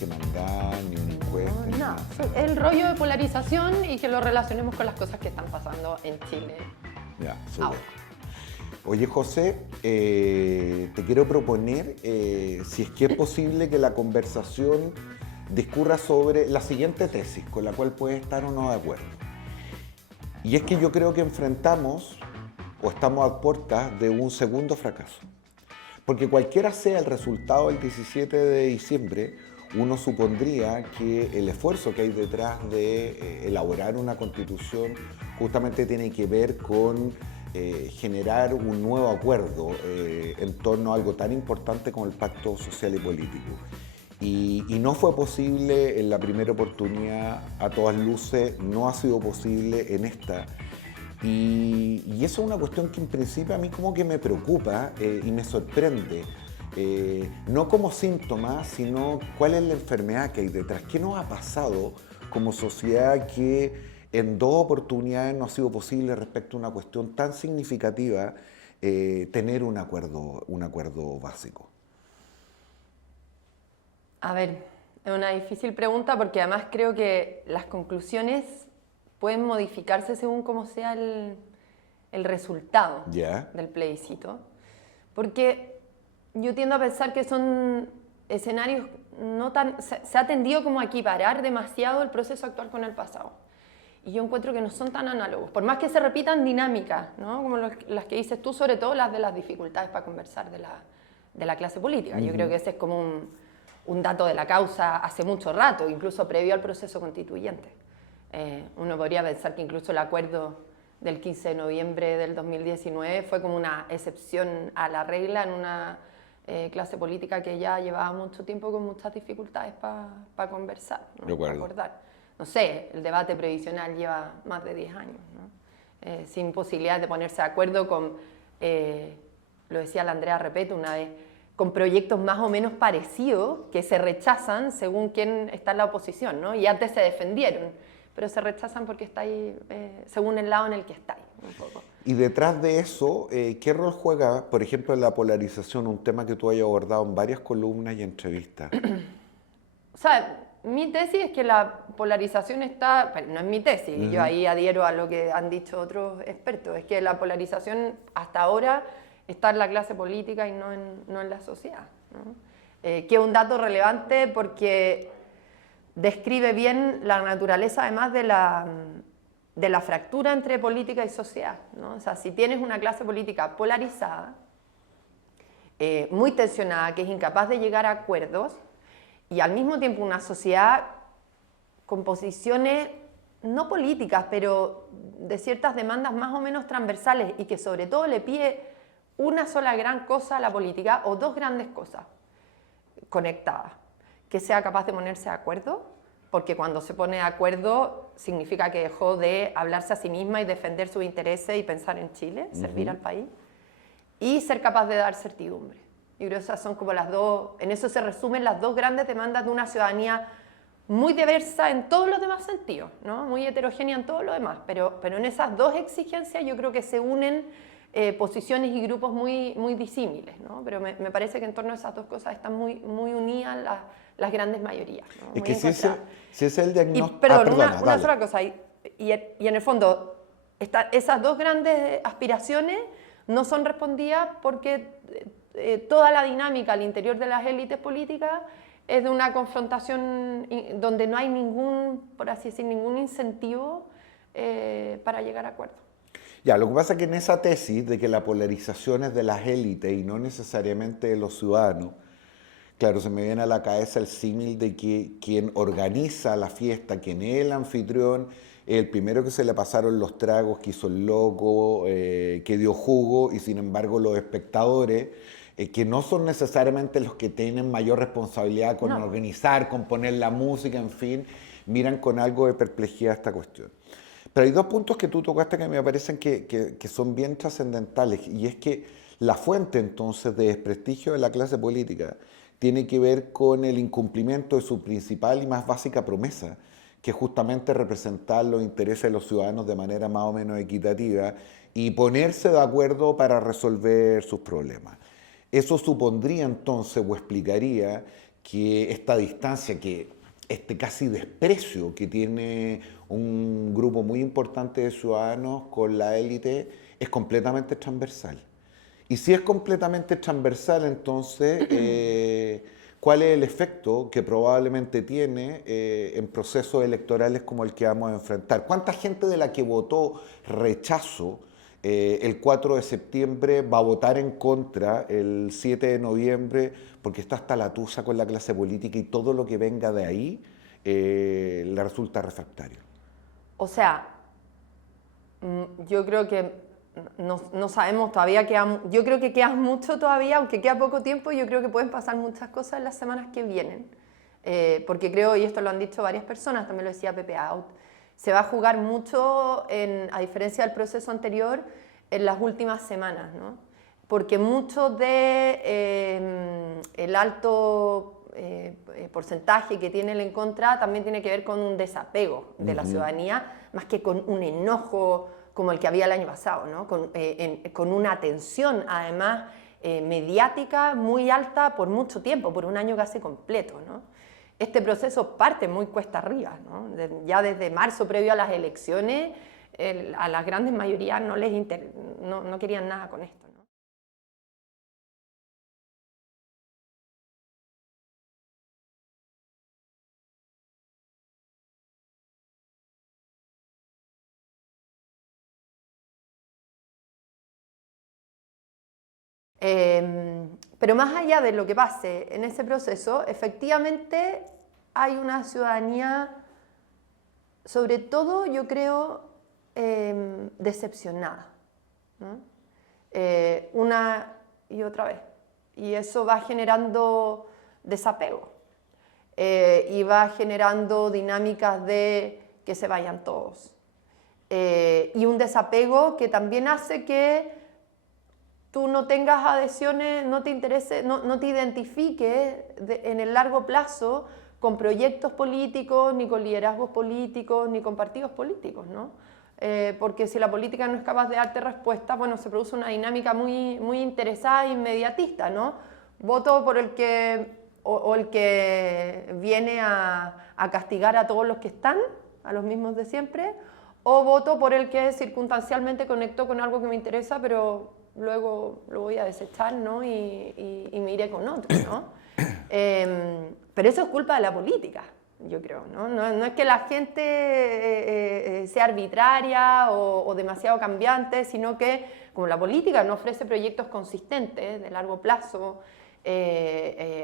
que mandar, ni una encuesta, ni No, nada. el rollo de polarización y que lo relacionemos con las cosas que están pasando en Chile. Ya, súper. Ahora. Oye, José, te quiero proponer, si es que es posible, que la conversación discurra sobre la siguiente tesis, con la cual puedes estar o no de acuerdo. Y es que yo creo que enfrentamos, o estamos a puertas de un segundo fracaso. Porque cualquiera sea el resultado del 17 de diciembre, uno supondría que el esfuerzo que hay detrás de elaborar una constitución justamente tiene que ver con generar un nuevo acuerdo en torno a algo tan importante como el pacto social y político. Y no fue posible en la primera oportunidad, a todas luces, no ha sido posible en esta. Y eso es una cuestión que en principio a mí como que me preocupa y me sorprende. No como síntoma, sino cuál es la enfermedad que hay detrás. ¿Qué nos ha pasado como sociedad que en dos oportunidades no ha sido posible respecto a una cuestión tan significativa tener un acuerdo básico? A ver, es una difícil pregunta porque además creo que las conclusiones pueden modificarse según cómo sea el resultado del plebiscito. Porque yo tiendo a pensar que son escenarios no tan... Se ha tendido como a equiparar demasiado el proceso actual con el pasado. Y yo encuentro que no son tan análogos. Por más que se repitan dinámicas, ¿no? Como las que dices tú, sobre todo las de las dificultades para conversar de la clase política. Yo creo que ese es como un dato de la causa hace mucho rato, incluso previo al proceso constituyente. Uno podría pensar que incluso el acuerdo del 15 de noviembre del 2019 fue como una excepción a la regla en una clase política que ya llevaba mucho tiempo con muchas dificultades para conversar, ¿no? Para acordar. No sé, el debate previsional lleva más de 10 años, ¿no? Sin posibilidad de ponerse de acuerdo con, lo decía la Andrea Repeto una vez, con proyectos más o menos parecidos que se rechazan según quién está en la oposición, ¿no? Y antes se defendieron, pero se rechazan porque está ahí, según el lado en el que está ahí, un poco. Y detrás de eso, ¿qué rol juega, por ejemplo, en la polarización, un tema que tú hayas abordado en varias columnas y entrevistas? O sea, mi tesis es que la polarización está, pero no es mi tesis, yo ahí adhiero a lo que han dicho otros expertos, es que la polarización hasta ahora está en la clase política y no en la sociedad, ¿no? Que es un dato relevante porque describe bien la naturaleza además de la fractura entre política y sociedad, ¿no? O sea, si tienes una clase política polarizada, muy tensionada, que es incapaz de llegar a acuerdos, y al mismo tiempo una sociedad con posiciones no políticas, pero de ciertas demandas más o menos transversales y que sobre todo le pide una sola gran cosa a la política o dos grandes cosas conectadas, que sea capaz de ponerse de acuerdo, porque cuando se pone de acuerdo significa que dejó de hablarse a sí misma y defender sus intereses y pensar en Chile, servir al país, y ser capaz de dar certidumbre. Yo creo que esas son como las dos, en eso se resumen las dos grandes demandas de una ciudadanía muy diversa en todos los demás sentidos, ¿no? Muy heterogénea en todo lo demás, pero en esas dos exigencias yo creo que se unen posiciones y grupos muy disímiles, ¿no? Pero me parece que en torno a esas dos cosas están muy unidas las grandes mayorías, ¿no? Es que si es el diagnóstico... Perdón, una sola cosa, y en el fondo esas dos grandes aspiraciones no son respondidas porque toda la dinámica al interior de las élites políticas es de una confrontación donde no hay por así decir, ningún incentivo para llegar a acuerdos. Ya, lo que pasa es que en esa tesis de que la polarización es de las élites y no necesariamente de los ciudadanos, claro, se me viene a la cabeza el símil de que quien organiza la fiesta, quien es el anfitrión, el primero que se le pasaron los tragos, que hizo el loco, que dio jugo, y sin embargo los espectadores, que no son necesariamente los que tienen mayor responsabilidad con organizar, con poner la música, en fin, miran con algo de perplejidad esta cuestión. Pero hay dos puntos que tú tocaste que me parecen que son bien trascendentales, y es que la fuente entonces de desprestigio de la clase política tiene que ver con el incumplimiento de su principal y más básica promesa, que es justamente representar los intereses de los ciudadanos de manera más o menos equitativa y ponerse de acuerdo para resolver sus problemas. Eso supondría entonces o explicaría que esta distancia, que este casi desprecio que tiene un grupo muy importante de ciudadanos con la élite es completamente transversal. Y si es completamente transversal, entonces, ¿cuál es el efecto que probablemente tiene en procesos electorales como el que vamos a enfrentar? ¿Cuánta gente de la que votó rechazo el 4 de septiembre va a votar en contra el 7 de noviembre porque está hasta la tusa con la clase política y todo lo que venga de ahí le resulta refractario? O sea, yo creo que no sabemos todavía, yo creo que queda mucho todavía, aunque queda poco tiempo, yo creo que pueden pasar muchas cosas en las semanas que vienen. Porque creo, y esto lo han dicho varias personas, también lo decía Pepe Out, se va a jugar mucho, a diferencia del proceso anterior, en las últimas semanas, ¿no? Porque mucho de el alto porcentaje que tiene el en contra también tiene que ver con un desapego de la ciudadanía, más que con un enojo como el que había el año pasado, ¿no? Con una tensión, además, mediática muy alta por mucho tiempo, por un año casi completo, ¿no? Este proceso parte muy cuesta arriba, ¿no? Ya desde marzo, previo a las elecciones, a las grandes mayorías no querían nada con esto, ¿no? Pero más allá de lo que pase en ese proceso, efectivamente hay una ciudadanía, sobre todo yo creo, decepcionada, ¿no? Una y otra vez. Y eso va generando desapego y va generando dinámicas de que se vayan todos. Y un desapego que también hace que tú no tengas adhesiones, no te interese, no te identifiques en el largo plazo con proyectos políticos, ni con liderazgos políticos, ni con partidos políticos, ¿no? Porque si la política no es capaz de darte respuesta, bueno, se produce una dinámica muy interesada e inmediatista, ¿no? Voto por el que, o el que viene a castigar a todos los que están, a los mismos de siempre, o voto por el que circunstancialmente conectó con algo que me interesa, pero luego lo voy a desechar, ¿no? y me iré con otro, ¿no? Pero eso es culpa de la política, yo creo, ¿no? No es que la gente sea arbitraria o demasiado cambiante, sino que como la política no ofrece proyectos consistentes de largo plazo,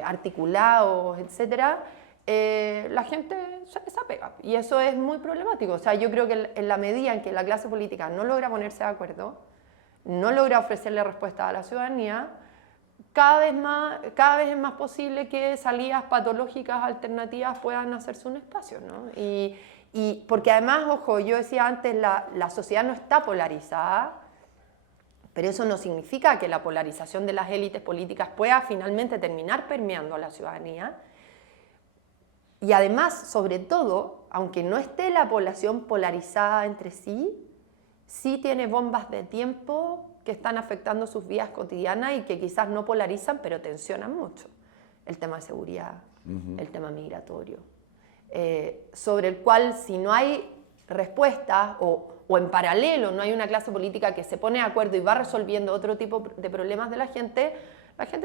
articulados, etcétera, la gente se desapega y eso es muy problemático. O sea, yo creo que en la medida en que la clase política no logra ponerse de acuerdo, no logra ofrecerle respuesta a la ciudadanía, cada vez es más posible que salidas patológicas alternativas puedan hacerse un espacio, ¿no? Y porque además, ojo, yo decía antes, la sociedad no está polarizada, pero eso no significa que la polarización de las élites políticas pueda finalmente terminar permeando a la ciudadanía. Y además, sobre todo, aunque no esté la población polarizada entre sí, sí tiene bombas de tiempo que están afectando sus vidas cotidianas y que quizás no polarizan, pero tensionan mucho. El tema de seguridad, el tema migratorio, sobre el cual si no hay respuestas o en paralelo no hay una clase política que se pone de acuerdo y va resolviendo otro tipo de problemas de la gente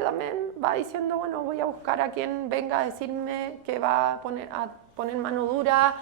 también va diciendo, bueno, voy a buscar a quien venga a decirme que va a poner mano dura,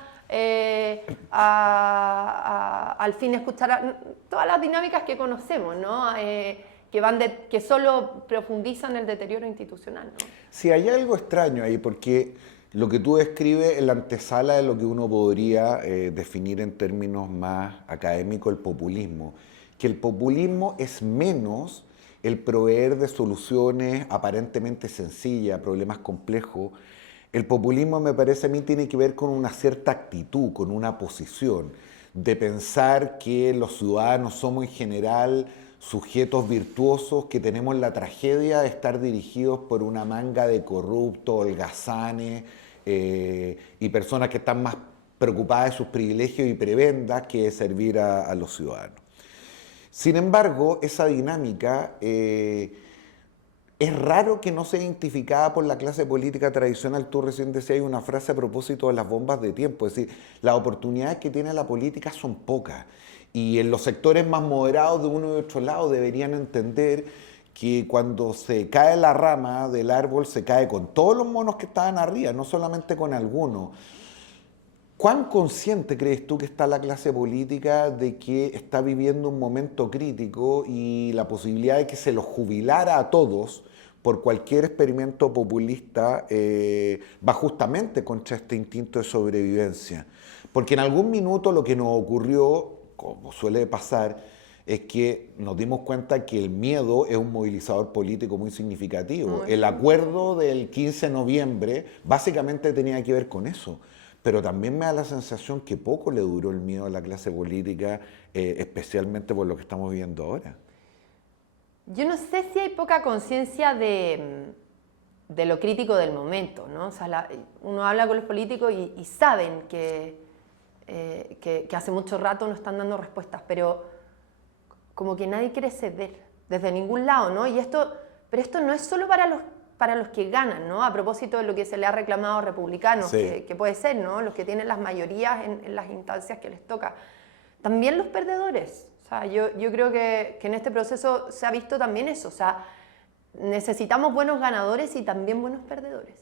al fin escuchar todas las dinámicas que conocemos, ¿no? Que solo profundizan el deterioro institucional, ¿no? Sí, hay algo extraño ahí, porque lo que tú describes es la antesala de lo que uno podría definir en términos más académicos, el populismo. Que el populismo es menos el proveer de soluciones aparentemente sencillas a problemas complejos. El populismo, me parece a mí, tiene que ver con una cierta actitud, con una posición, de pensar que los ciudadanos somos en general sujetos virtuosos que tenemos la tragedia de estar dirigidos por una manga de corruptos, holgazanes y personas que están más preocupadas de sus privilegios y prebendas que de servir a los ciudadanos. Sin embargo, esa dinámica es raro que no sea identificada por la clase política tradicional. Tú recién decías una frase a propósito de las bombas de tiempo, es decir, las oportunidades que tiene la política son pocas. Y en los sectores más moderados de uno y otro lado deberían entender que cuando se cae la rama del árbol se cae con todos los monos que estaban arriba, no solamente con algunos. ¿Cuán consciente crees tú que está la clase política de que está viviendo un momento crítico y la posibilidad de que se los jubilara a todos por cualquier experimento populista va justamente contra este instinto de sobrevivencia? Porque en algún minuto lo que nos ocurrió, como suele pasar, es que nos dimos cuenta que el miedo es un movilizador político muy significativo. El acuerdo del 15 de noviembre básicamente tenía que ver con eso. Pero también me da la sensación que poco le duró el miedo a la clase política, especialmente por lo que estamos viviendo ahora. Yo no sé si hay poca conciencia de lo crítico del momento, ¿no? O sea, uno habla con los políticos y saben que hace mucho rato no están dando respuestas, pero como que nadie quiere ceder, desde ningún lado, ¿no? Pero esto no es solo para los que ganan, ¿no? A propósito de lo que se le ha reclamado a republicanos, Sí. que puede ser, ¿no? Los que tienen las mayorías en las instancias que les toca. También los perdedores. O sea, yo creo que en este proceso se ha visto también eso. O sea, necesitamos buenos ganadores y también buenos perdedores.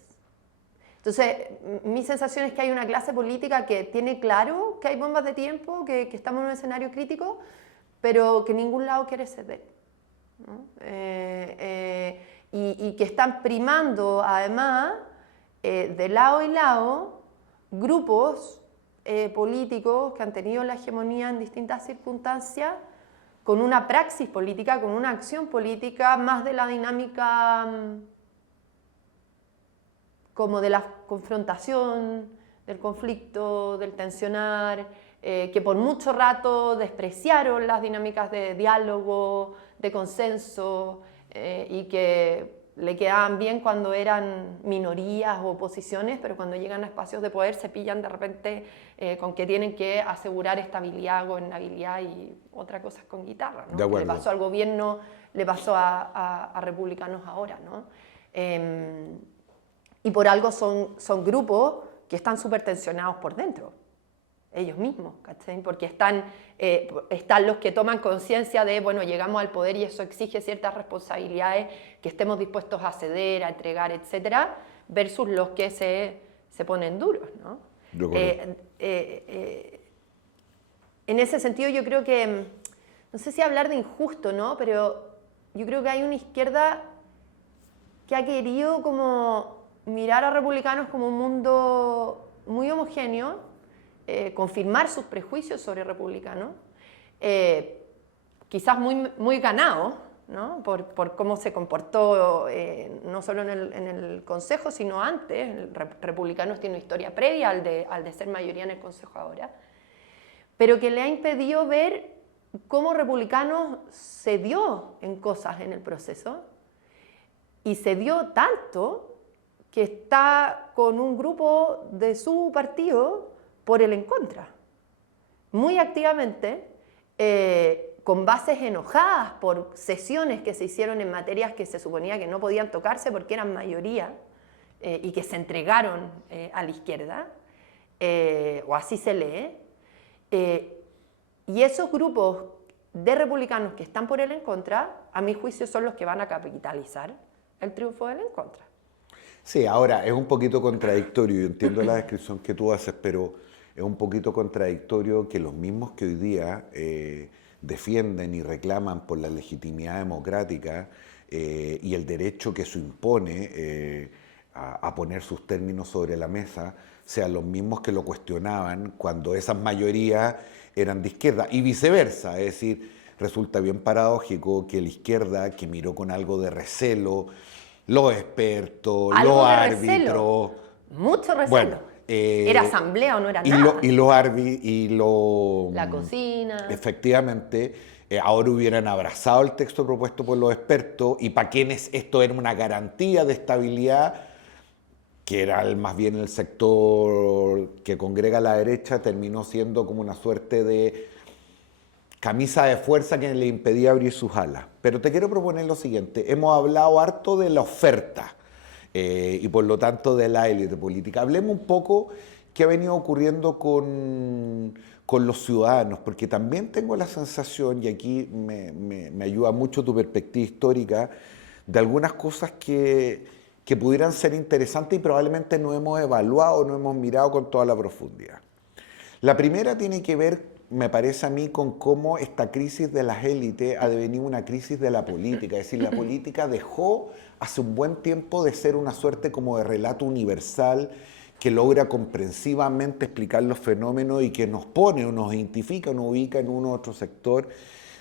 Entonces, mi sensación es que hay una clase política que tiene claro que hay bombas de tiempo, que estamos en un escenario crítico, pero que ningún lado quiere ceder, ¿no? Y que están primando, además, de lado y lado, grupos políticos que han tenido la hegemonía en distintas circunstancias, con una praxis política, con una acción política, más de la dinámica como de la confrontación, del conflicto, del tensionar, que por mucho rato despreciaron las dinámicas de diálogo, de consenso, y que le quedaban bien cuando eran minorías o oposiciones, pero cuando llegan a espacios de poder se pillan de repente con que tienen que asegurar estabilidad, gobernabilidad y otras cosas con guitarra, ¿no? De acuerdo. Que le pasó al gobierno, le pasó a republicanos ahora, ¿no? Y por algo son grupos que están súper tensionados por dentro, ellos mismos, ¿cachai? Porque están los que toman conciencia de, bueno, llegamos al poder y eso exige ciertas responsabilidades que estemos dispuestos a ceder, a entregar, etcétera, versus los que se ponen duros, ¿no? En ese sentido yo creo que, no sé si hablar de injusto, ¿no? Pero yo creo que hay una izquierda que ha querido como mirar a republicanos como un mundo muy homogéneo, confirmar sus prejuicios sobre republicanos, quizás muy ganado, ¿no? por cómo se comportó no solo en el Consejo, sino antes. Republicanos tiene una historia previa al de ser mayoría en el Consejo ahora, pero que le ha impedido ver cómo Republicanos cedió en cosas en el proceso, y cedió tanto que está con un grupo de su partido por el en contra, muy activamente, con bases enojadas por cesiones que se hicieron en materias que se suponía que no podían tocarse porque eran mayoría y que se entregaron a la izquierda, o así se lee. Y esos grupos de republicanos que están por el en contra, a mi juicio, son los que van a capitalizar el triunfo del en contra. Sí, ahora es un poquito contradictorio, yo entiendo la descripción que tú haces, pero es un poquito contradictorio que los mismos que hoy día defienden y reclaman por la legitimidad democrática y el derecho que eso impone a poner sus términos sobre la mesa, sean los mismos que lo cuestionaban cuando esas mayorías eran de izquierda y viceversa. Es decir, resulta bien paradójico que la izquierda, que miró con algo de recelo los expertos, los árbitros... Mucho recelo. Bueno, ¿era asamblea o no era nada? Y los árbitros... La cocina. Efectivamente, ahora hubieran abrazado el texto propuesto por los expertos y para quienes esto era una garantía de estabilidad, que era más bien el sector que congrega a la derecha, terminó siendo como una suerte de camisa de fuerza que le impedía abrir sus alas. Pero te quiero proponer lo siguiente, hemos hablado harto de la oferta y por lo tanto de la élite política. Hablemos un poco qué ha venido ocurriendo con los ciudadanos, porque también tengo la sensación, y aquí me ayuda mucho tu perspectiva histórica, de algunas cosas que pudieran ser interesantes y probablemente no hemos evaluado, no hemos mirado con toda la profundidad. La primera tiene que ver, me parece a mí, con cómo esta crisis de las élites ha devenido una crisis de la política. Es decir, la política dejó hace un buen tiempo de ser una suerte como de relato universal que logra comprensivamente explicar los fenómenos y que nos pone o nos identifica o nos ubica en uno u otro sector.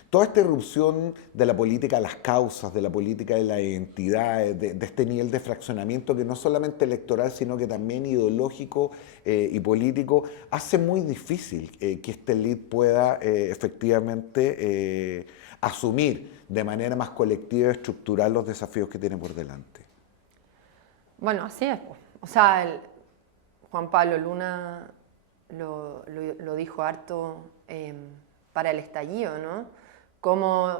Toda esta irrupción de la política a las causas, de la política de la identidad, de este nivel de fraccionamiento que no es solamente electoral, sino que también ideológico y político, hace muy difícil que esta élite pueda efectivamente asumir de manera más colectiva y estructural los desafíos que tiene por delante. Bueno, así es. O sea, Juan Pablo Luna lo dijo harto para el estallido, ¿no? Como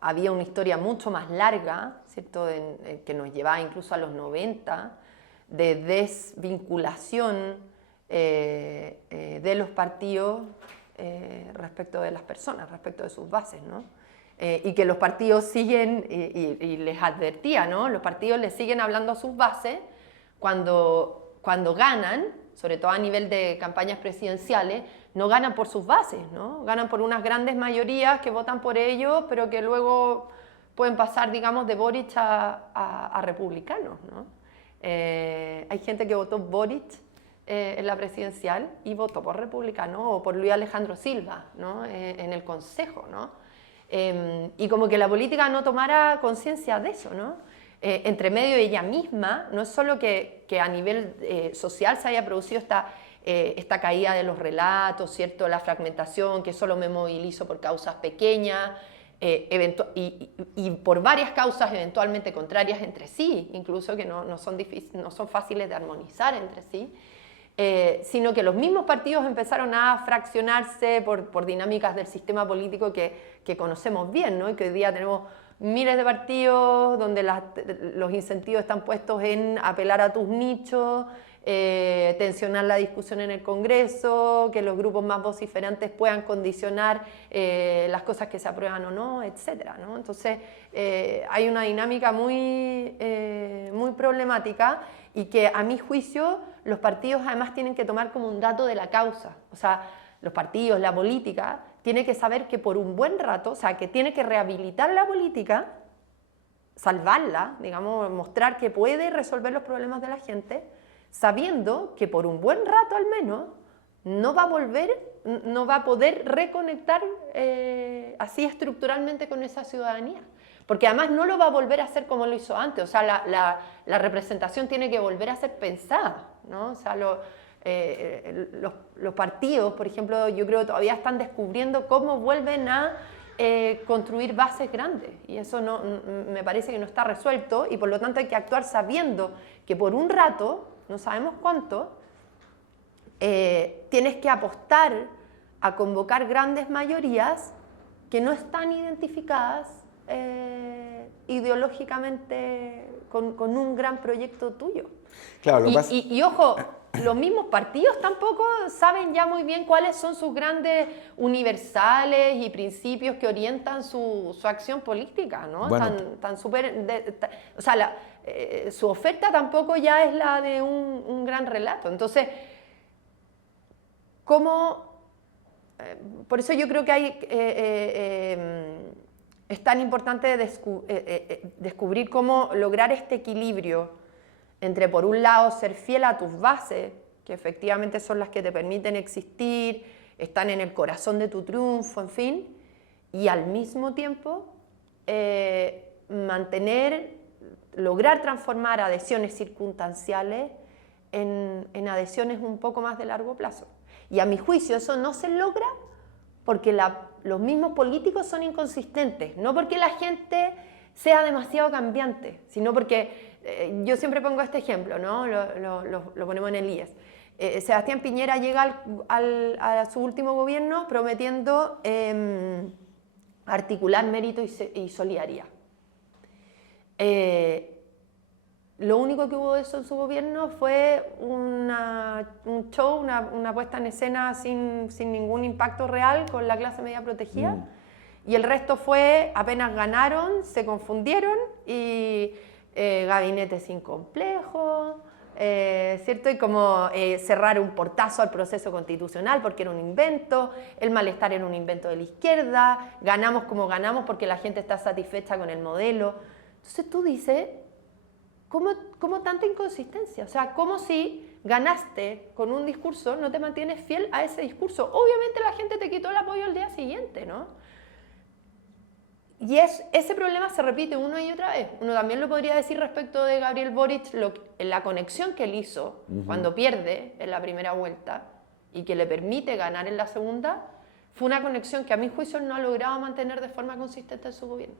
había una historia mucho más larga, ¿cierto? Que nos llevaba incluso a los 90, de desvinculación de los partidos respecto de las personas, respecto de sus bases, ¿no? Y que los partidos siguen, y les advertía, ¿no? Los partidos les siguen hablando a sus bases cuando ganan, sobre todo a nivel de campañas presidenciales, no ganan por sus bases, ¿no? Ganan por unas grandes mayorías que votan por ellos, pero que luego pueden pasar, digamos, de Boric a republicanos, ¿no? Hay gente que votó Boric en la presidencial y votó por republicano o por Luis Alejandro Silva, ¿no? En el Consejo, ¿no? Y como que la política no tomara conciencia de eso, ¿no? Entre medio de ella misma, no es solo que a nivel social se haya producido esta caída de los relatos, ¿cierto? La fragmentación, que solo me movilizo por causas pequeñas y por varias causas eventualmente contrarias entre sí, incluso que no son fáciles de armonizar entre sí, sino que los mismos partidos empezaron a fraccionarse por dinámicas del sistema político que conocemos bien, ¿no? Y que hoy día tenemos miles de partidos donde los incentivos están puestos en apelar a tus nichos, tensionar la discusión en el Congreso, que los grupos más vociferantes puedan condicionar las cosas que se aprueban o no, etcétera, ¿no? Entonces hay una dinámica muy problemática y que a mi juicio los partidos además tienen que tomar como un dato de la causa. O sea, los partidos, la política, tiene que saber que por un buen rato, o sea, que tiene que rehabilitar la política, salvarla, digamos, mostrar que puede resolver los problemas de la gente, sabiendo que por un buen rato al menos no va a poder reconectar así estructuralmente con esa ciudadanía. Porque además no lo va a volver a hacer como lo hizo antes, o sea, la representación tiene que volver a ser pensada, ¿no? O sea, los partidos, por ejemplo, yo creo que todavía están descubriendo cómo vuelven a construir bases grandes y eso me parece que no está resuelto y por lo tanto hay que actuar sabiendo que por un rato, no sabemos cuánto, tienes que apostar a convocar grandes mayorías que no están identificadas ideológicamente con un gran proyecto tuyo. Claro, y ojo, los mismos partidos tampoco saben ya muy bien cuáles son sus grandes universales y principios que orientan su acción política, ¿no? Bueno, o sea, su oferta tampoco ya es la de un gran relato. Entonces, por eso yo creo que es tan importante descubrir cómo lograr este equilibrio entre, por un lado, ser fiel a tus bases, que efectivamente son las que te permiten existir, están en el corazón de tu triunfo, en fin, y al mismo tiempo lograr transformar adhesiones circunstanciales en adhesiones un poco más de largo plazo. Y a mi juicio eso no se logra porque los mismos políticos son inconsistentes, no porque la gente sea demasiado cambiante, sino porque, yo siempre pongo este ejemplo, ¿no? Lo ponemos en el IES. Sebastián Piñera llega a su último gobierno prometiendo articular mérito y solidaridad. Lo único que hubo de eso en su gobierno fue un show, una puesta en escena sin ningún impacto real con la clase media protegida. Y el resto fue, apenas ganaron, se confundieron y gabinete sin complejo, ¿cierto? Y como cerrar un portazo al proceso constitucional porque era un invento, el malestar era un invento de la izquierda, ganamos como ganamos porque la gente está satisfecha con el modelo. Entonces tú dices, ¿cómo tanta inconsistencia? O sea, como si ganaste con un discurso, no te mantienes fiel a ese discurso. Obviamente la gente te quitó el apoyo al día siguiente, ¿no? Y ese problema se repite una y otra vez. Uno también lo podría decir respecto de Gabriel Boric, la conexión que él hizo cuando pierde en la primera vuelta y que le permite ganar en la segunda, fue una conexión que a mi juicio no ha logrado mantener de forma consistente en su gobierno,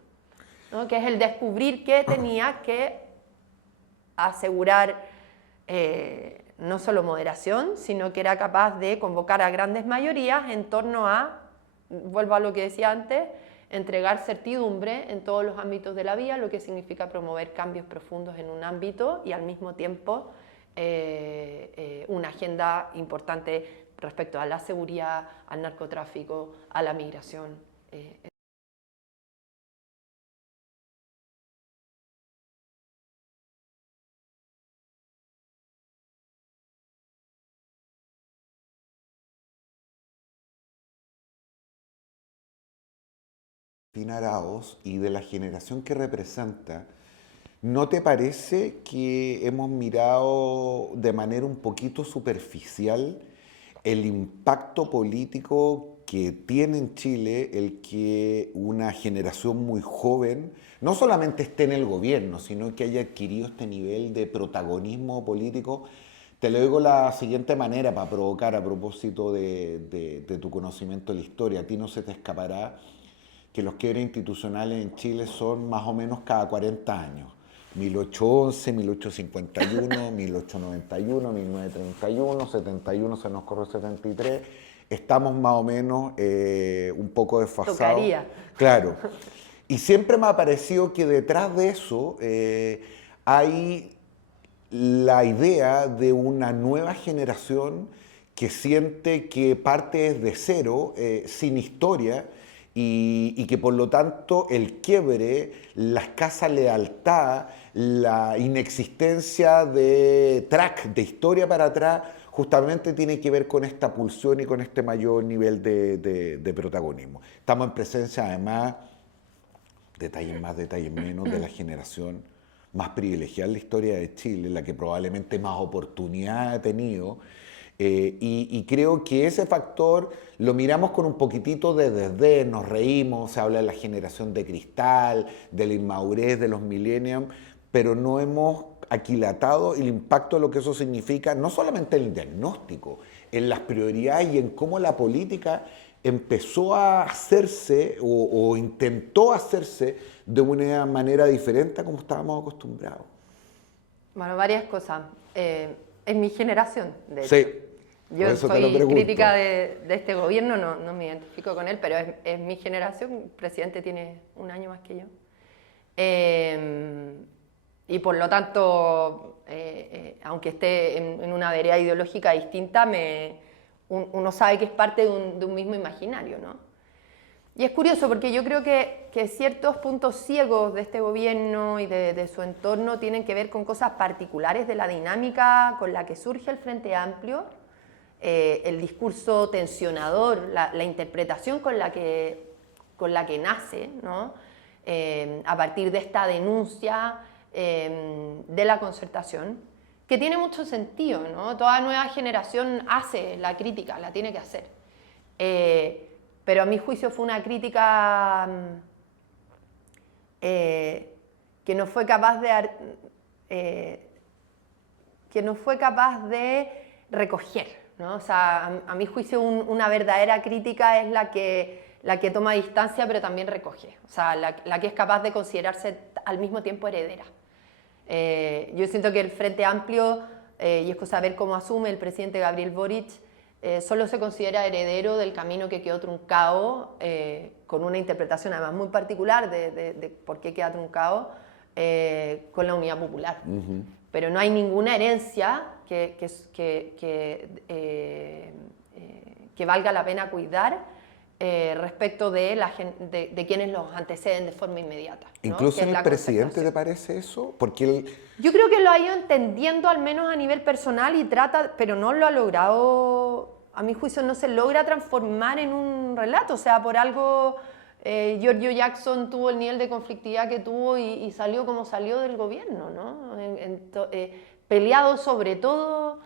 ¿no? Que es el descubrir que tenía que asegurar no solo moderación, sino que era capaz de convocar a grandes mayorías en torno a, vuelvo a lo que decía antes, entregar certidumbre en todos los ámbitos de la vida, lo que significa promover cambios profundos en un ámbito y al mismo tiempo una agenda importante respecto a la seguridad, al narcotráfico, a la migración. Araoz y de la generación que representa, ¿no te parece que hemos mirado de manera un poquito superficial el impacto político que tiene en Chile el que una generación muy joven no solamente esté en el gobierno, sino que haya adquirido este nivel de protagonismo político? Te lo digo de la siguiente manera para provocar a propósito de tu conocimiento de la historia. A ti no se te escapará que los quiebres institucionales en Chile son más o menos cada 40 años. 1811, 1851, 1891, 1931, 71, se nos corre 73. Estamos más o menos un poco desfasados. Tocaría. Claro. Y siempre me ha parecido que detrás de eso hay la idea de una nueva generación que siente que parte desde cero, sin historia, y que por lo tanto el quiebre, la escasa lealtad, la inexistencia de track, de historia para atrás, justamente tiene que ver con esta pulsión y con este mayor nivel de protagonismo. Estamos en presencia además, detalles más, detalles menos, de la generación más privilegiada en la historia de Chile, la que probablemente más oportunidad ha tenido. Y creo que ese factor lo miramos con un poquitito de desdén, nos reímos, se habla de la generación de cristal, de la inmadurez de los millennials, pero no hemos aquilatado el impacto de lo que eso significa, no solamente en el diagnóstico, en las prioridades y en cómo la política empezó a hacerse o intentó hacerse de una manera diferente a como estábamos acostumbrados. Bueno, varias cosas. Es mi generación, de hecho. Sí. Yo soy crítica de este gobierno, no me identifico con él, pero es mi generación. El presidente tiene un año más que yo. Y por lo tanto, aunque esté en una vereda ideológica distinta, uno sabe que es parte de un mismo imaginario, ¿no? Y es curioso porque yo creo que ciertos puntos ciegos de este gobierno y de su entorno tienen que ver con cosas particulares de la dinámica con la que surge el Frente Amplio, el discurso tensionador, la interpretación con la que nace, ¿no? A partir de esta denuncia de la concertación, que tiene mucho sentido, ¿no? Toda nueva generación hace la crítica, la tiene que hacer. Pero a mi juicio fue una crítica que no fue capaz de recoger, ¿no? O sea, a mi juicio una verdadera crítica es la que toma distancia pero también recoge, o sea, la que es capaz de considerarse al mismo tiempo heredera. Yo siento que el Frente Amplio y es cosa de ver cómo asume el presidente Gabriel Boric. Solo se considera heredero del camino que quedó truncado, con una interpretación además muy particular de por qué queda truncado, con la Unidad Popular. Pero no hay ninguna herencia que valga la pena cuidar respecto de quienes los anteceden de forma inmediata, ¿no? ¿Incluso el presidente te parece eso? Porque yo creo que lo ha ido entendiendo al menos a nivel personal y trata, pero no lo ha logrado, a mi juicio no se logra transformar en un relato. O sea, por algo Giorgio Jackson tuvo el nivel de conflictividad que tuvo y salió como salió del gobierno, ¿no? Peleado sobre todo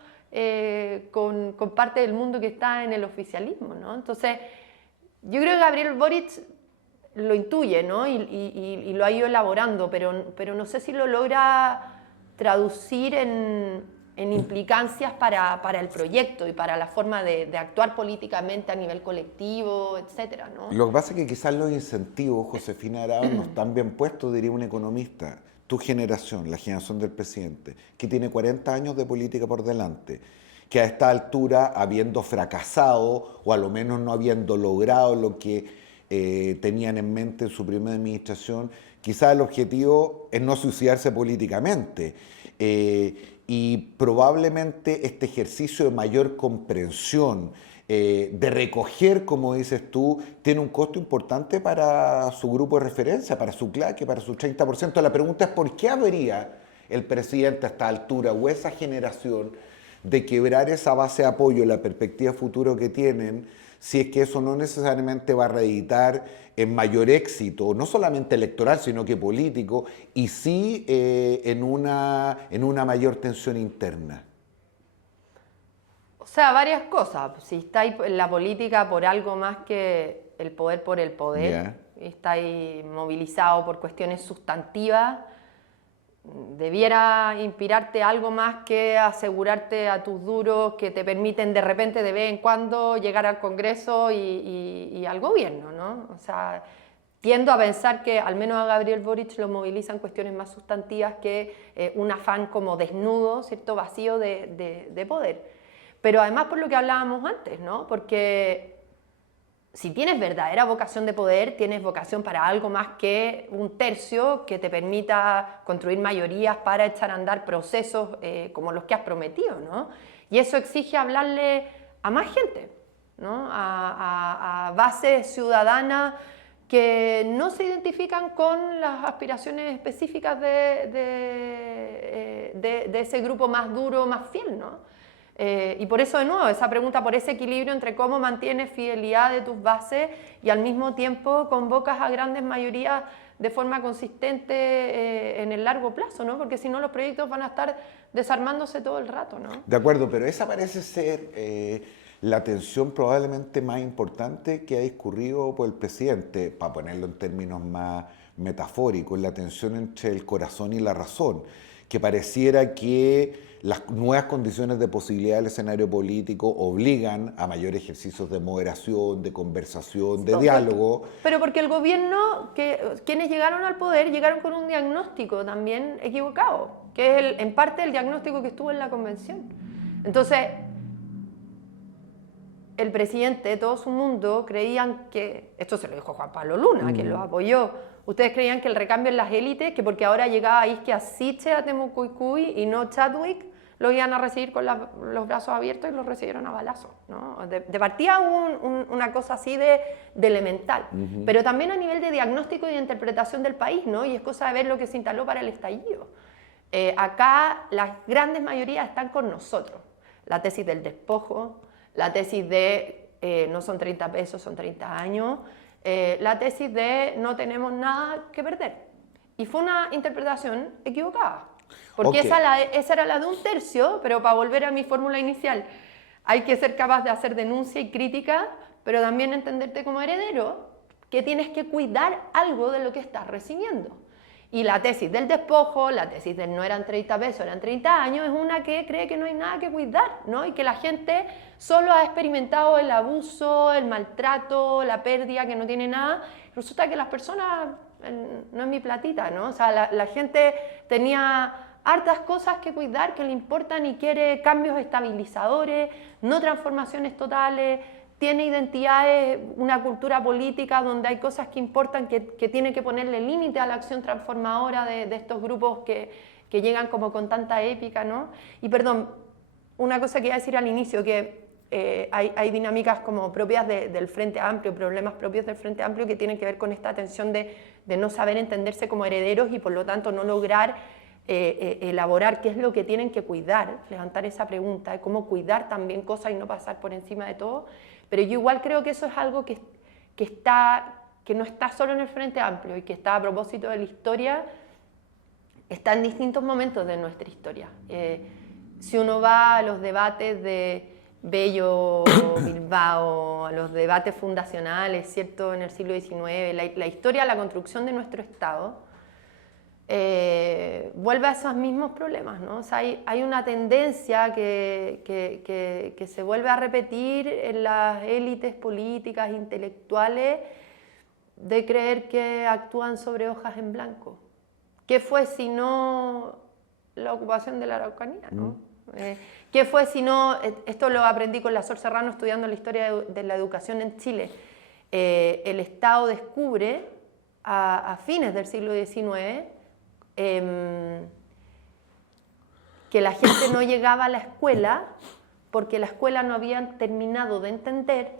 con parte del mundo que está en el oficialismo, ¿no? Entonces, yo creo que Gabriel Boric lo intuye, ¿no? Y lo ha ido elaborando, pero no sé si lo logra traducir en implicancias para el proyecto y para la forma de actuar políticamente a nivel colectivo, etcétera, ¿no? lo que pasa es que quizás los incentivos, Josefina Arauz, no están bien puestos, diría un economista. Tu generación, la generación del presidente, que tiene 40 años de política por delante, que a esta altura, habiendo fracasado o a lo menos no habiendo logrado lo que tenían en mente en su primera administración, quizás el objetivo es no suicidarse políticamente. Y probablemente este ejercicio de mayor comprensión, de recoger, como dices tú, tiene un costo importante para su grupo de referencia, para su claque, para su 30%. La pregunta es ¿por qué habría el presidente a esta altura o esa generación de quebrar esa base de apoyo, la perspectiva futuro que tienen, si es que eso no necesariamente va a reeditar en mayor éxito, no solamente electoral, sino que político, y sí en una mayor tensión interna? O sea, varias cosas. Si estáis en la política por algo más que el poder por el poder, estáis movilizados por cuestiones sustantivas, debiera inspirarte algo más que asegurarte a tus duros que te permiten de repente, de vez en cuando, llegar al Congreso y al gobierno, ¿no? O sea, tiendo a pensar que al menos a Gabriel Boric lo movilizan cuestiones más sustantivas que un afán como desnudo, ¿cierto? Vacío de poder. Pero además por lo que hablábamos antes, ¿no? Porque si tienes verdadera vocación de poder, tienes vocación para algo más que un tercio que te permita construir mayorías para echar a andar procesos como los que has prometido, ¿no? Y eso exige hablarle a más gente, ¿no? A bases ciudadanas que no se identifican con las aspiraciones específicas de ese grupo más duro, más fiel, ¿no? Y por eso, de nuevo, esa pregunta por ese equilibrio entre cómo mantienes fidelidad de tus bases y al mismo tiempo convocas a grandes mayorías de forma consistente en el largo plazo, ¿no? Porque si no los proyectos van a estar desarmándose todo el rato, ¿no? De acuerdo, pero esa parece ser la tensión probablemente más importante que ha discurrido por el presidente, para ponerlo en términos más metafóricos, la tensión entre el corazón y la razón, que pareciera que las nuevas condiciones de posibilidad del escenario político obligan a mayores ejercicios de moderación, de conversación, de diálogo. Pero porque el gobierno, quienes llegaron al poder, llegaron con un diagnóstico también equivocado, que es en parte el diagnóstico que estuvo en la convención. Entonces, el presidente, todo su mundo, creían que, esto se lo dijo Juan Pablo Luna, que lo apoyó, ustedes creían que el recambio en las élites, que porque ahora llegaba Isquia Asiche a Temucuicui y no Chadwick, lo iban a recibir con los brazos abiertos y los recibieron a balazos, ¿no? De partida una cosa así de elemental, pero también a nivel de diagnóstico y de interpretación del país, ¿no? Y es cosa de ver lo que se instaló para el estallido. Acá las grandes mayorías están con nosotros. La tesis del despojo, la tesis de no son 30 pesos, son 30 años, la tesis de no tenemos nada que perder. Y fue una interpretación equivocada. Porque esa era la de un tercio, pero para volver a mi fórmula inicial, hay que ser capaz de hacer denuncia y crítica, pero también entenderte como heredero, que tienes que cuidar algo de lo que estás recibiendo. Y la tesis del despojo, la tesis del no eran 30 pesos, eran 30 años, es una que cree que no hay nada que cuidar, ¿no? Y que la gente solo ha experimentado el abuso, el maltrato, la pérdida, que no tiene nada. Resulta que las personas, no es mi platita, ¿no? O sea, la gente tenía hartas cosas que cuidar, que le importan y quiere cambios estabilizadores, no transformaciones totales, tiene identidades, una cultura política donde hay cosas que importan, que tiene que ponerle límite a la acción transformadora de estos grupos que llegan como con tanta épica, ¿no? Y perdón, una cosa que iba a decir al inicio, que hay dinámicas como propias del Frente Amplio, problemas propios del Frente Amplio que tienen que ver con esta tensión de no saber entenderse como herederos y por lo tanto no lograr elaborar qué es lo que tienen que cuidar, levantar esa pregunta de cómo cuidar también cosas y no pasar por encima de todo. Pero yo igual creo que eso es algo que no está solo en el Frente Amplio y que está a propósito de la historia, está en distintos momentos de nuestra historia. Si uno va a los debates de Bello, Bilbao, a los debates fundacionales, ¿cierto?, en el siglo XIX, la historia, la construcción de nuestro Estado, vuelve a esos mismos problemas, ¿no? O sea, hay una tendencia que se vuelve a repetir en las élites políticas, intelectuales, de creer que actúan sobre hojas en blanco. ¿Qué fue si no la ocupación de la Araucanía, ¿no? ¿Qué fue si no, esto lo aprendí con la Sor Serrano estudiando la historia de la educación en Chile, el Estado descubre a fines del siglo XIX que la gente no llegaba a la escuela porque la escuela no había terminado de entender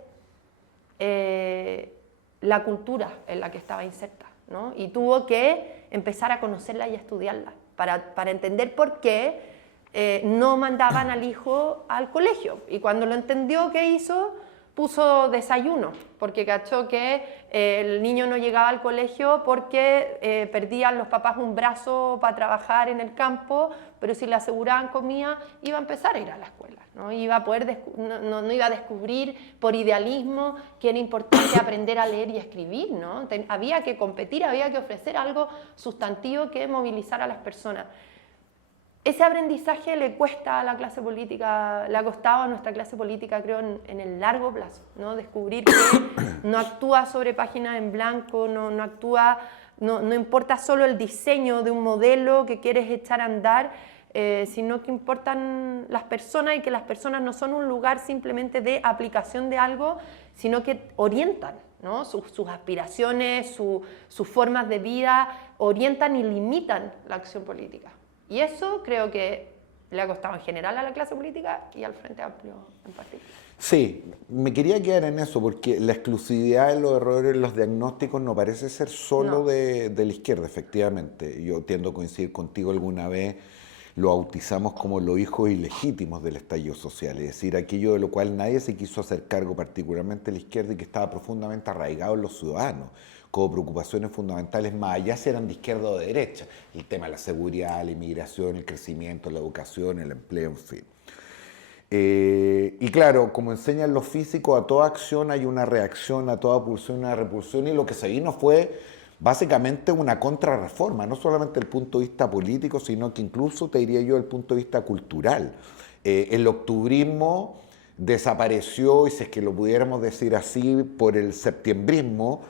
la cultura en la que estaba inserta, ¿no? Y tuvo que empezar a conocerla y a estudiarla para entender por qué no mandaban al hijo al colegio. Y cuando lo entendió, ¿qué hizo? Puso desayuno, porque cachó que el niño no llegaba al colegio porque perdían los papás un brazo para trabajar en el campo, pero si le aseguraban comida, iba a empezar a ir a la escuela, ¿no? Iba a poder no iba a descubrir por idealismo que era importante aprender a leer y escribir, ¿no? Había que competir, había que ofrecer algo sustantivo que movilizara a las personas. Ese aprendizaje le cuesta a la clase política, le ha costado a nuestra clase política, creo, en el largo plazo, ¿no? Descubrir que no actúa sobre páginas en blanco, no actúa, no importa solo el diseño de un modelo que quieres echar a andar, sino que importan las personas y que las personas no son un lugar simplemente de aplicación de algo, sino que orientan, ¿no? Sus aspiraciones, sus formas de vida, orientan y limitan la acción política. Y eso creo que le ha costado en general a la clase política y al Frente Amplio en particular. Sí, me quería quedar en eso porque la exclusividad de los errores en los diagnósticos no parece ser solo de la izquierda, efectivamente. Yo tiendo a coincidir contigo, alguna vez lo bautizamos como los hijos ilegítimos del estallido social, es decir, aquello de lo cual nadie se quiso hacer cargo, particularmente la izquierda, y que estaba profundamente arraigado en los ciudadanos, como preocupaciones fundamentales, más allá si eran de izquierda o de derecha, el tema de la seguridad, la inmigración, el crecimiento, la educación, el empleo, en fin. Y claro, como enseñan los físicos, a toda acción hay una reacción, a toda pulsión una repulsión, y lo que se vino fue básicamente una contrarreforma, no solamente desde el punto de vista político, sino que incluso, te diría yo, desde el punto de vista cultural. El octubrismo desapareció, y si es que lo pudiéramos decir así, por el septiembrismo.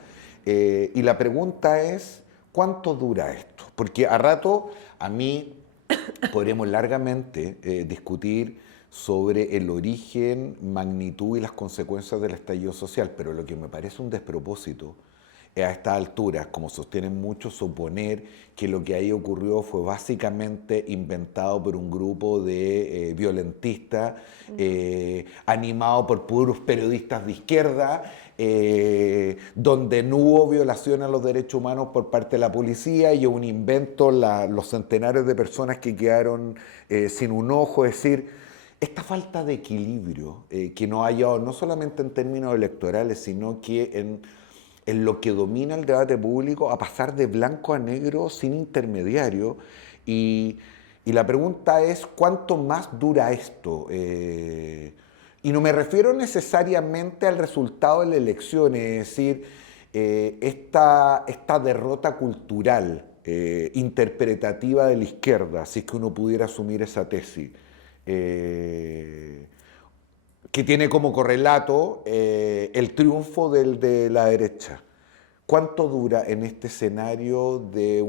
Y la pregunta es, ¿cuánto dura esto? Porque a rato, a mí, podremos largamente discutir sobre el origen, magnitud y las consecuencias del estallido social, pero lo que me parece un despropósito es a estas alturas, como sostienen muchos, suponer que lo que ahí ocurrió fue básicamente inventado por un grupo de violentistas, animado por puros periodistas de izquierda, donde no hubo violación a los derechos humanos por parte de la policía y un invento, los centenares de personas que quedaron sin un ojo. Es decir, esta falta de equilibrio que no ha hallado no solamente en términos electorales, sino que en lo que domina el debate público, a pasar de blanco a negro sin intermediario. Y la pregunta es, ¿cuánto más dura esto? Y no me refiero necesariamente al resultado de la elección, es decir, esta derrota cultural, interpretativa de la izquierda, si es que uno pudiera asumir esa tesis, que tiene como correlato el triunfo de la derecha. ¿Cuánto dura en este escenario de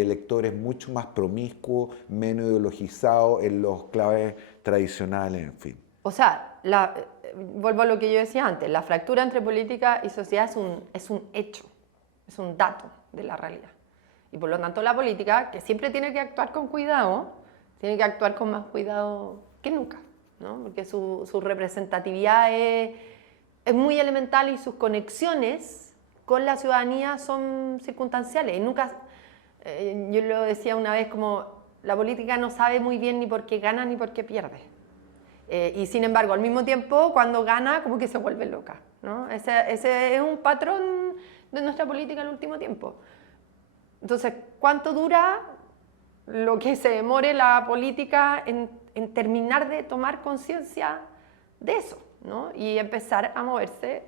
electores mucho más promiscuos, menos ideologizados en los claves tradicionales, en fin? O sea, vuelvo a lo que yo decía antes, la fractura entre política y sociedad es un hecho, es un dato de la realidad. Y por lo tanto la política, que siempre tiene que actuar con cuidado, tiene que actuar con más cuidado que nunca, ¿no? Porque su representatividad es muy elemental y sus conexiones con la ciudadanía son circunstanciales. Y nunca, yo lo decía una vez, como la política no sabe muy bien ni por qué gana ni por qué pierde. Y sin embargo, al mismo tiempo, cuando gana, como que se vuelve loca, ¿no? Ese es un patrón de nuestra política en el último tiempo. Entonces, ¿cuánto dura lo que se demore la política en terminar de tomar conciencia de eso, ¿no? Y empezar a moverse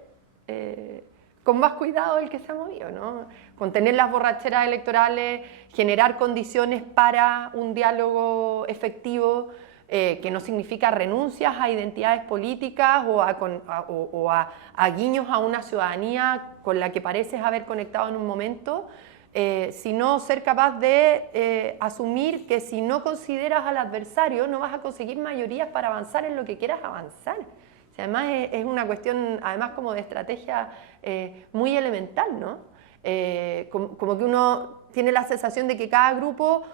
con más cuidado del que se ha movido, ¿no? Contener las borracheras electorales, generar condiciones para un diálogo efectivo, que no significa renuncias a identidades políticas o a guiños a una ciudadanía con la que pareces haber conectado en un momento, sino ser capaz de asumir que si no consideras al adversario no vas a conseguir mayorías para avanzar en lo que quieras avanzar. O sea, además es una cuestión, además como de estrategia muy elemental, ¿no? Como que uno tiene la sensación de que cada grupo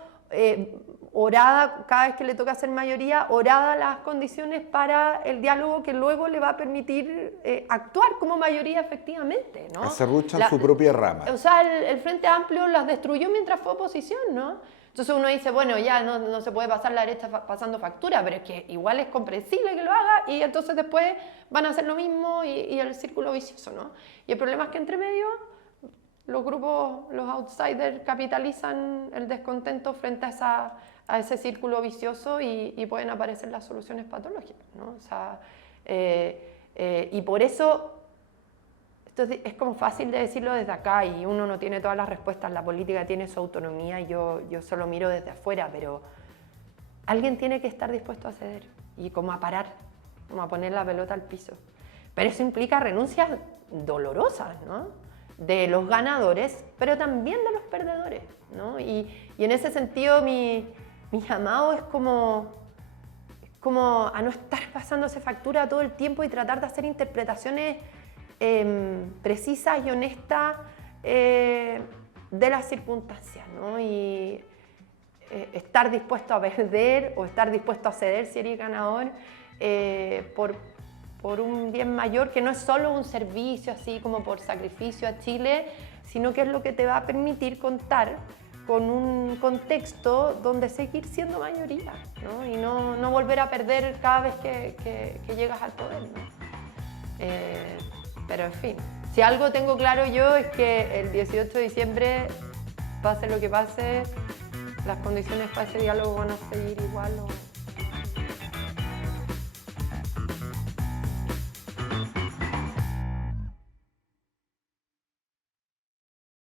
orada, cada vez que le toca hacer mayoría, orada las condiciones para el diálogo que luego le va a permitir actuar como mayoría efectivamente, ¿no? Acerruchan su propia rama. O sea, el Frente Amplio las destruyó mientras fue oposición, ¿no? Entonces uno dice, bueno, ya no se puede pasar la derecha pasando factura, pero es que igual es comprensible que lo haga y entonces después van a hacer lo mismo y el círculo vicioso, ¿no? Y el problema es que entre medio los grupos, los outsiders capitalizan el descontento frente a ese círculo vicioso y pueden aparecer las soluciones patológicas, ¿no? O sea, y por eso esto es como fácil de decirlo desde acá y uno no tiene todas las respuestas, la política tiene su autonomía y yo solo miro desde afuera, pero alguien tiene que estar dispuesto a ceder y como a parar, como a poner la pelota al piso. Pero eso implica renuncias dolorosas, ¿no? De los ganadores, pero también de los perdedores, ¿no? Y en ese sentido mi llamado es como a no estar pasándose factura todo el tiempo y tratar de hacer interpretaciones precisas y honestas de las circunstancias, ¿no? Y estar dispuesto a perder o estar dispuesto a ceder si eres ganador por un bien mayor que no es solo un servicio así como por sacrificio a Chile, sino que es lo que te va a permitir contar con un contexto donde seguir siendo mayoría, ¿no? Y no volver a perder cada vez que llegas al poder, ¿no? Pero en fin, si algo tengo claro yo es que el 18 de diciembre, pase lo que pase, las condiciones para ese diálogo van a seguir igual o